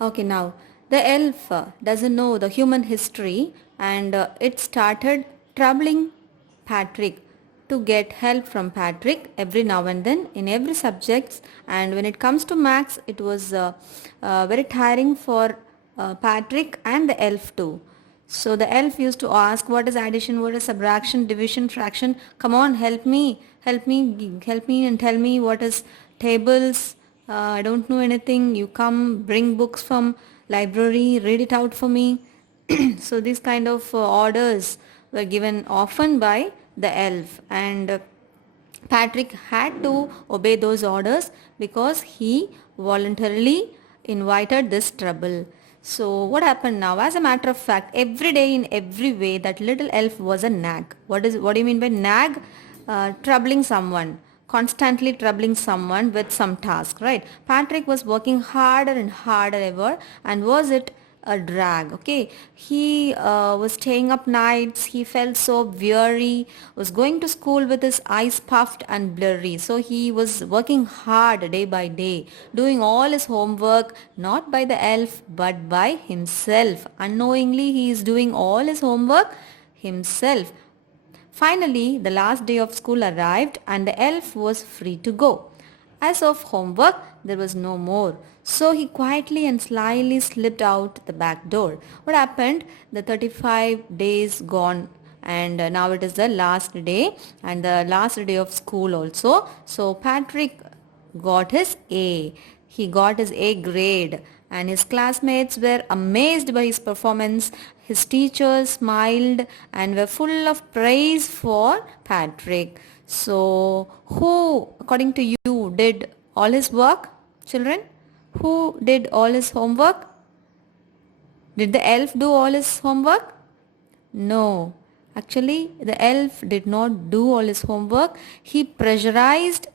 Okay, now the elf doesn't know the human history and it started troubling Patrick to get help from Patrick every now and then in every subjects, and when it comes to maths it was very tiring for Patrick and the elf too. So the elf used to ask, what is addition, what is subtraction, division, fraction? Come on, help me and tell me what is tables. I don't know anything. You come, bring books from library, read it out for me. So these kind of orders were given often by the elf, and Patrick had to obey those orders because he voluntarily invited this trouble. So what happened now? As a matter of fact, every day in every way that little elf was a nag. What do you mean by nag? Troubling someone, constantly troubling someone with some task, right? Patrick was working harder and harder ever, and was it a drag? Okay, he was staying up nights, he felt so weary, was going to school with his eyes puffed and blurry, so he was working hard day by day, doing all his homework not by the elf but by himself. Unknowingly he is doing all his homework himself. Finally, the last day of school arrived and the elf was free to go. As of homework, there was no more. So he quietly and slyly slipped out the back door. What happened? The 35 days gone, and now it is the last day and the last day of school also. So Patrick got his A. He got his A grade and his classmates were amazed by his performance. His teachers smiled and were full of praise for Patrick. So, who, according to you, did all his work, children? Who did all his homework? Did the elf do all his homework? No. Actually, the elf did not do all his homework. He pressurized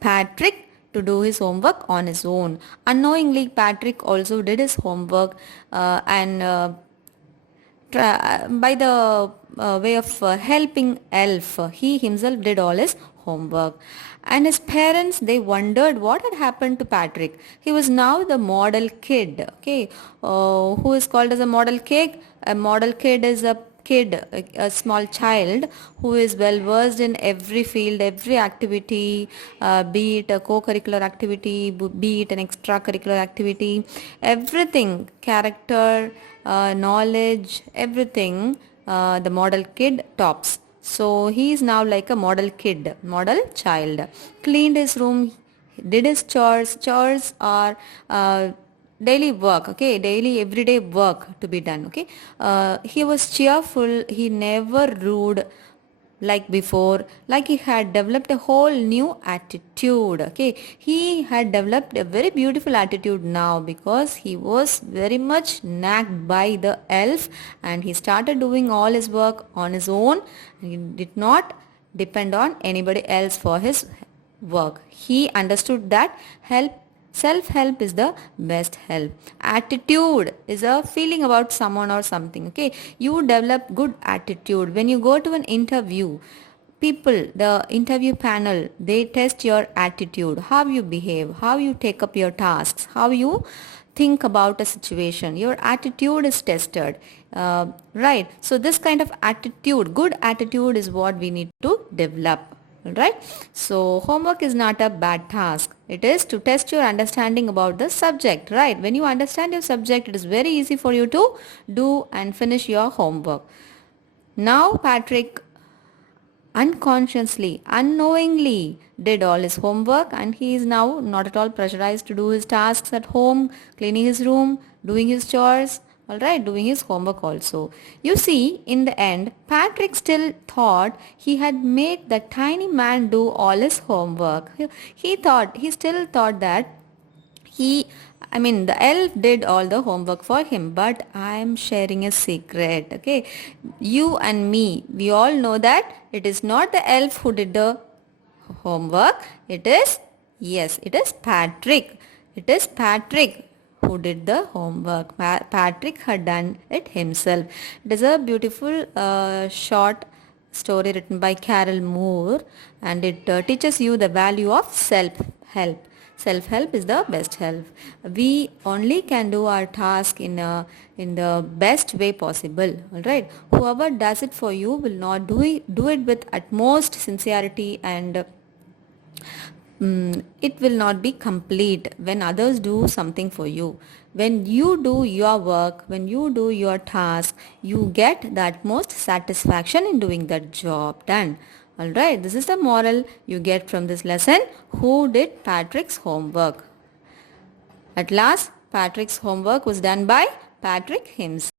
Patrick to do his homework on his own. Unknowingly, Patrick also did his homework and by the way of helping elf, he himself did all his homework. And his parents, they wondered what had happened to Patrick. He was now the model kid. Okay, who is called as a model kid? A model kid is a kid, a small child who is well versed in every field, every activity, be it a co-curricular activity, be it an extracurricular activity, everything, character, knowledge, everything, the model kid tops. So he is now like a model kid, model child. Cleaned his room, did his chores. Chores are daily work, okay, daily everyday work to be done, okay. He was cheerful, he never rude like before, like he had developed a whole new attitude, okay. He had developed a very beautiful attitude now because he was very much nagged by the elf and he started doing all his work on his own. He did not depend on anybody else for his work. He understood that self-help is the best help. Attitude is a feeling about someone or something. Okay, you develop good attitude when you go to an interview. People, the interview panel, they test your attitude, how you behave, how you take up your tasks, how you think about a situation. Your attitude is tested, right? So this kind of attitude, good attitude, is what we need to develop. Right? So homework is not a bad task. It is to test your understanding about the subject, right? When you understand your subject, it is very easy for you to do and finish your homework. Now Patrick unconsciously, unknowingly did all his homework and he is now not at all pressurized to do his tasks at home, cleaning his room, doing his chores, alright, doing his homework also. You see, in the end, Patrick still thought he had made the tiny man do all his homework. He still thought that the elf did all the homework for him, but I am sharing a secret, okay? You and me, we all know that it is not the elf who did the homework. It is Patrick. It is Patrick who did the homework. Patrick had done it himself. It is a beautiful short story written by Carol Moore, and it teaches you the value of self-help. Self-help is the best help. We only can do our task in the best way possible. All right. Whoever does it for you will not do it with utmost sincerity, and it will not be complete when others do something for you. When you do your work, when you do your task, you get the utmost satisfaction in doing that job done. Alright, this is the moral you get from this lesson. Who did Patrick's homework? At last, Patrick's homework was done by Patrick himself.